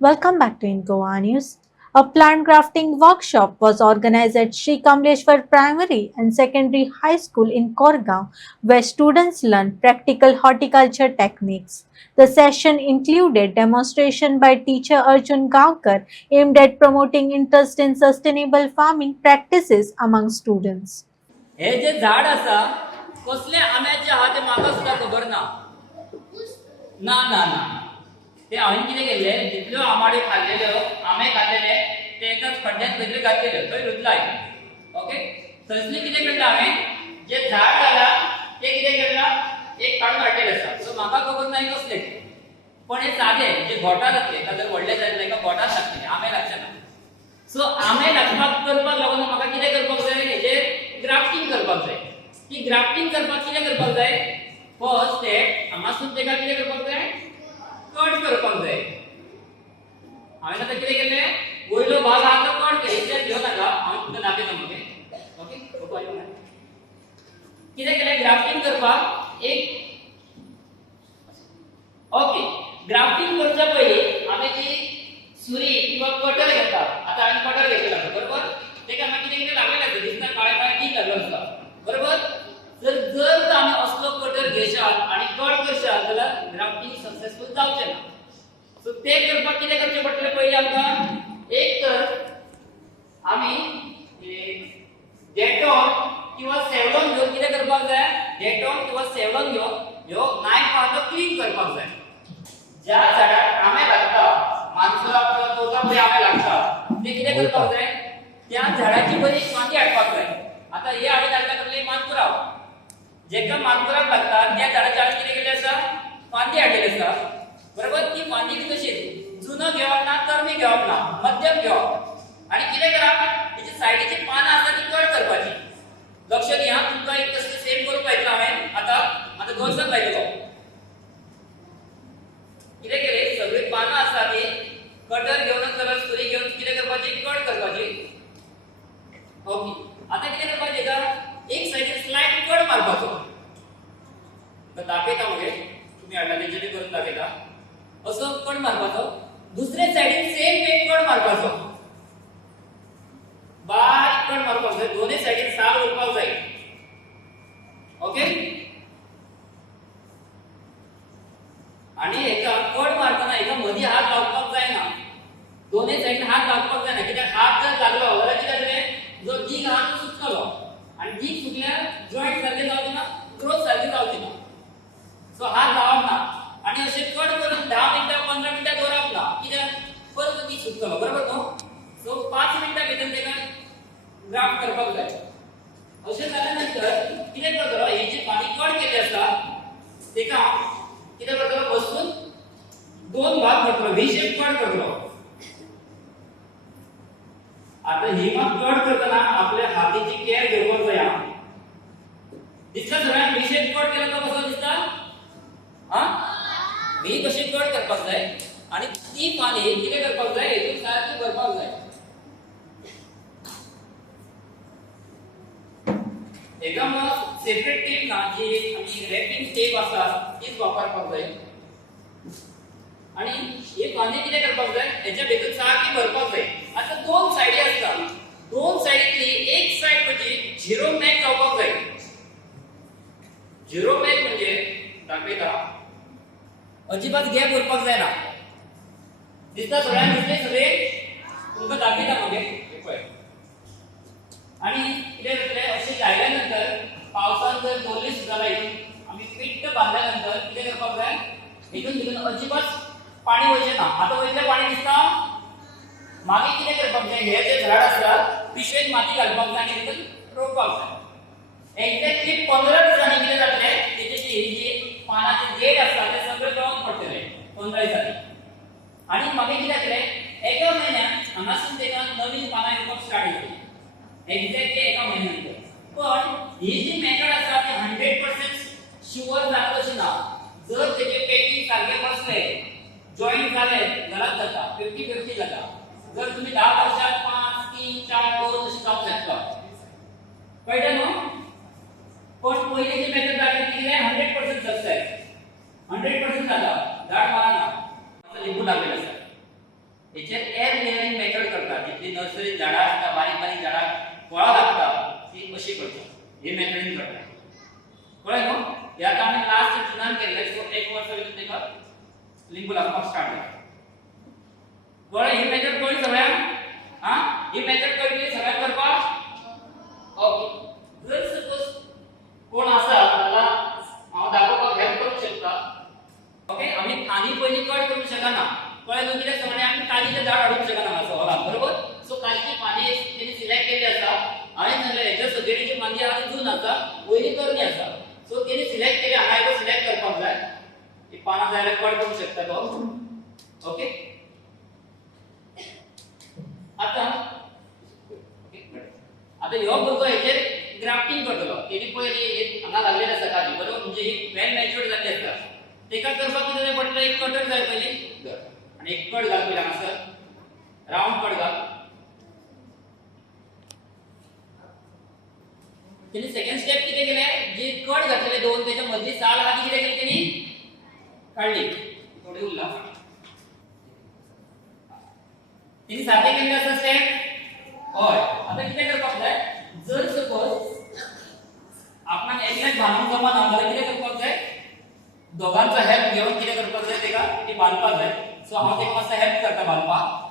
Welcome back to Ingoa News. A plant grafting workshop was organized at Sri Kamleshwar Primary and Secondary High School in Korgaon, where students learned practical horticulture techniques. The session included demonstration by teacher Arjun Gavkar aimed at promoting interest in sustainable farming practices among students. हे जे झाड असा कसले आम्याचे आहा ते म्हाका सुद्धा खबर ना ना ना ना ते हांवें कितें केल्लें जितल्यो आंबाड्यो खाल्लेल्यो आंबे खाल्लेले ते एकाच खड्ड्यांत खंय घातलेले थंय रुजलाय ओके थंयसले कितें केलें हांवें जे झाड घाला ते कितें केलां एक काडून हाडलेलें आसा सो म्हाका खबर ना कसले पण हे सादे जे घोटां जातले एका जर व्हडले जातले एका घोटां लागतले आंबे लागचे ना सो आंबे लागपाक करपाक लागून म्हाका कितें करपाक जाय हेजे ग्राफ्टिंग करपाक जाय की ग्राफ्टिंग करपाक कितें करपाक जाय फर्स्ट स्टेप हांगासून तेका कितें करपाक जाय कट करपाक जाय हांवें आतां कितें केलें वयलो भाग आहा तो कट केलो इतलें घेवं नाका हांव तुमकां दाखयता मगे ओके कितें केलें ग्राफ्टिंग करपाक एक ओके ग्राफ्टिंग करच्या पयलीं आमी जी सुरी किंवा कटर घेता आता आम्ही कटर घेतला बरोबर तेका आम्ही कितें कितें लागलेलं आसता दिसता काळे काळे टीक लागलो आसता बरोबर जर आम्ही असलो कटर घेशात आणि कट करशात जाल्यार ग्राफ्टिंग सक्सेसफुल जावचें ना सो ते करपाक कितें करचें पडटलें पयलीं आमकां एक तर आमी डेटॉल किंवा सेवलॉन घेवन कितें करपाक जाय डेटॉल किंवा सेवलॉन घेवन ह्यो नायफ आहा तो क्लीन करपाक जाय ज्या झाडाक आंबे लागता माणसाला किंवा तोतापुरी आंबे लागतात ते कितें करपाक जाय त्या झाडाची बरी माती हाडपाक जाय आता हे हाडून हाडटा कसले मानकुराव जेका मानकुराव लागता त्या झाडाच्या हाडून कितें केलें आसा फांदी हाडलेली आसा बरोबर ती फांदी कशी जुनो घेवप ना तरणी घेवप ना मध्यम घेवप आणि कितें करप तिची सायडीची पानां आसा ती कट करपाची लक्ष दिया तुमकां एक कसले सेम करून पाहिजे हांवें आता गोरसाक लायतलो कितें केलें सगळी पानां आसा ती कटर घेवन जाल्यार सुरी घेवन कितें करपाची कट करपाची ओके आता कितें करपाचें तेका एक सायडीन स्लाइड कट मारपाचो दाखयता मगे तुम्ही हाडला तेजेर करून दाखयता असो कट मारपाचो दुसरे सायडीन सेम एक कट मारपाचो बारीक कट मारपाक जाय दोन्ही सायडीन साल उरपाक जाय ओके आणि एका कट मारतना एका मदी हात लावपाक जायना दोन्ही साइडीन हात लावपाक जायना कित्याक हात जर लागलो जाल्यार कितें जातलें जो डीग आहा तो सुटतलो आनी डीग सुटल्यार जॉइंट सारके जावचे ना ग्रोथ सारकी जावची ना सो हात लावप ना आनी अशें कट करून 10 मिनिटां 15 मिनिटां दवरप ना कित्याक परत डीग सुटतलो बरोबर न्हू सो 5 मिनिटां भितर तेका ग्राफ्ट करपाक जाय अशें जाल्या नंतर कितें करतलो ही जी पाणी कट केली आसा तेका कितें करतलो बसून दोन भाग करतलो व्ही शेप कट करतलो आता ही मग कट करताना आपल्या हातीची केअर घेवपाक जाय दिसता सगळ्यांक व्ही शेप कट केला तो कसो दिसता हा व्ही कशी कट करपाक जाय आणि ती पाणी कितें करपाक जाय हेतून सारकी भरपाक जाय एका मग सेपरेट टेप ना जी आमी रॅपिंग टेप आसा तीच वापरपाक जाय आणि हे पाणी कितें करपाक जाय हेच्या भितर सारकी भरपाक जाय आता दोन सायडी आसता दोन सायडीतली एक सायड म्हणजे झिरो मॅच जावपाक जाय झिरो मॅच म्हणजे दाखयता अजिबात गॅप उरपाक जायना दिसता सगळ्यांक दिसले सगळे तुमकां दाखयता मगे पळय आणि कितें जातलें अशें लायल्या नंतर पावसान जर दवरली सुद्दां लायट आमी फिट्ट बांदल्या नंतर कितें करपाक जाय हितून भितर अजिबात पाणी वयचें ना आता वयतलें पाणी दिसता मागीर कितें करपाक जाय हे जे झाड आसता पिशवेंत माती घालपाक जाय आनी भितर रोवपाक जाय एक्झॅक्टली 15 दिसांनी कितें जातलें तेजी ही जी पानाची देठ आसता तें सगळें जळोवन पडटलें 15 दिसांनी आनी मागीर कितें जातलें एका म्हयन्यान हांगासून तेका नवीन पानां येवपाक स्टार्ट जातली एक्झॅक्टली एका म्हयन्यान पण ही जी मेथड आसा ती 100% शुअर जाता तशी ना जर तेजे पॅकिंग सारके बसले जॉईंट जाले घरात जाता 50-50 जाता जर तुम्ही 10 वर्षात 5 3 4 2 अशी जाऊ शकता कळलं न्हू पण पहिलीची मेथड दाखवली की 100% सक्सेस 100% झाला झाड मारला असं लिंबू लागलेलं असतं फळां लागता ती अशी करता हे मेथडीन करता कळ्ळें न्हू हे आतां आमी लास्ट जुनान केल्ले सो एक वर्स भितर तेका लिंबू लागपाक स्टार्ट जाता कळ्ळें ही मेथड कळ्ळी सगळ्यांक हां ही मेथड कळली सगळ्यांक करपाक ओके जर सपोज कोण आसा जाल्यार हांव दाखोवपाक हेल्प करूंक शकता ओके आमी आनी पयलीं कट करूंक शकना कळ्ळें न्हू कित्याक सगळें आमी काजीचें झाड हाडूंक शकना हांगा हॉलांत बरोबर सो काजीची पानी तेणी सिलेक्ट केल्ली आसा हांवें सांगलें हेज्या सकयलीची फांदी आहा ती जून आसा वयली तरणी आसा सो तेणी सिलेक्ट केली हांगा एक सिलेक्ट करपाक जाय ही पानां जाय जाल्यार कट करूंक शकता तो ओके आतां आता ह्यो भुरगो हेचेर ग्राफ्टिंग करतलो तेणी पयली हांगा लागलेली आसा काजी बरोबर म्हणजे ही वेल मॅच्युअर्ड जाल्ली आसता तेका करपाक कितें जाय पडटलें एक कटर जाय पयली आनी एक कट घाल पयली हांगासर राउंड कट घाल तेणी सेकंड स्टेप कितें केलें जी कट घातलेले दोन तेच्या मदली साल आहा ती कितें केली तेणी काडली थोडी उरला तेणी सारकें केल्लें आसा स्टेप हय आता कितें करपाक जाय जर सपोज आपणाक एकल्याक बांदूंक जमना जाल्यार कितें करपाक जाय दोगांचो हेल्प घेवन कितें करपाक जाय तेका ती बांदपाक जाय सो हांव तेका मातसो हेल्प करता बांदपाक